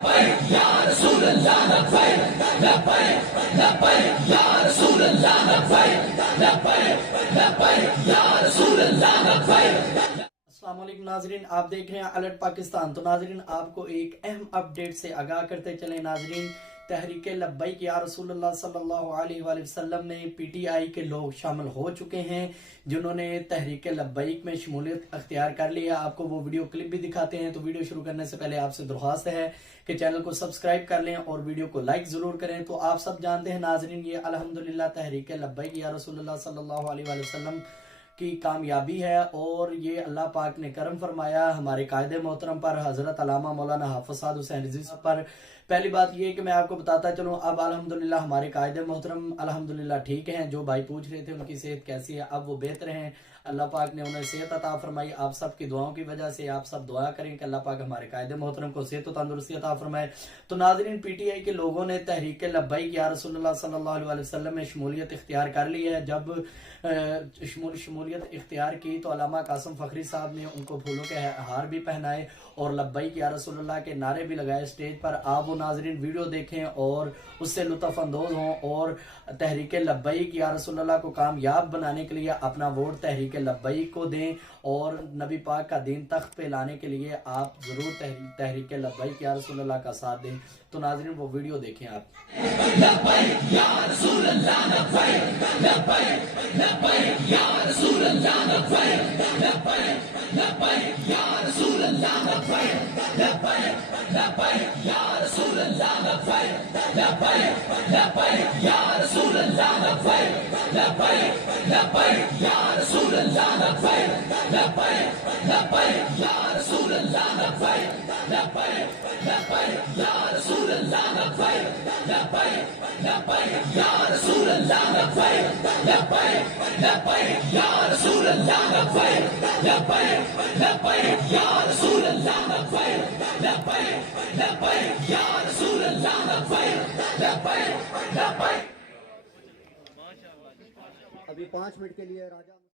یا رسول اللہ لبیک لبیک لبیک یا رسول اللہ لبیک لبیک لبیک یا رسول اللہ لبیک۔ السلام علیکم ناظرین، آپ دیکھ رہے ہیں الرٹ پاکستان۔ تو ناظرین آپ کو ایک اہم اپڈیٹ سے آگاہ کرتے چلیں ناظرین، تحریک لبیک یا رسول اللہ صلی اللہ علیہ وآلہ وسلم میں پی ٹی آئی کے لوگ شامل ہو چکے ہیں جنہوں نے تحریک لبیک میں شمولیت اختیار کر لیا۔ آپ کو وہ ویڈیو کلپ بھی دکھاتے ہیں، تو ویڈیو شروع کرنے سے پہلے آپ سے درخواست ہے کہ چینل کو سبسکرائب کر لیں اور ویڈیو کو لائک ضرور کریں۔ تو آپ سب جانتے ہیں ناظرین، یہ الحمدللہ تحریک لبیک یا رسول اللہ صلی اللہ علیہ وآلہ وسلم کی کامیابی ہے، اور یہ اللہ پاک نے کرم فرمایا ہمارے قائد محترم پر، حضرت علامہ مولانا حافظ سعد حسین رضوی صاحب پر۔ پہلی بات یہ کہ میں آپ کو بتاتا چلوں، اب الحمدللہ ہمارے قائد محترم الحمدللہ ٹھیک ہیں۔ جو بھائی پوچھ رہے تھے ان کی صحت کیسی ہے، اب وہ بہتر ہیں، اللہ پاک نے انہیں صحت عطا فرمائی۔ آپ سب کی دعاؤں کی وجہ سے آپ سب دعا کریں کہ اللہ پاک ہمارے قائد محترم کو صحت و تندرستی عطا فرمائے۔ تو ناظرین پی ٹی آئی کے لوگوں نے تحریک لبیک یا رسول اللہ صلی اللہ علیہ وسلم میں شمولیت اختیار کر لی ہے۔ جب شمولیت اختیار کی تو علامہ قاسم فخری صاحب نے ان کو پھولوں کے ہار بھی پہنائے اور لبیک یا رسول اللہ کے نعرے بھی لگائے اسٹیج پر۔ آپ وہ ناظرین ویڈیو دیکھیں اور اس سے لطف اندوز ہوں، اور تحریک لبیک یا رسول اللہ کو کامیاب بنانے کے لیے اپنا ووٹ تحریک لبیک کو دیں، اور نبی پاک کا دین تخت پہ لانے کے لیے آپ ضرور تحریک لبیک یا رسول اللہ کا ساتھ دیں۔ تو ناظرین وہ ویڈیو دیکھیں آپ۔ لبیک یا رسول اللہ لبیک لبیک لبیک یا رسول اللہ لبیک لبیک لبیک یا رسول اللہ لبیک لبیک لبیک یا رسول اللہ لبیک لبیک لبیک یا رسول اللہ لبیک لبیک لبیک یا رسول اللہ لبیک لبیک لبیک یا رسول اللہ لبیک لبیک لبیک یا رسول اللہ لبیک لبیک لبیک یا رسول اللہ لبیک لبیک لبیک یا رسول اللہ لبیک لبیک لبیک یا رسول اللہ لبیک لبیک لبیک یا رسول اللہ لبیک لبیک لبیک۔ ابھی 5 منٹ کے لیے راجہ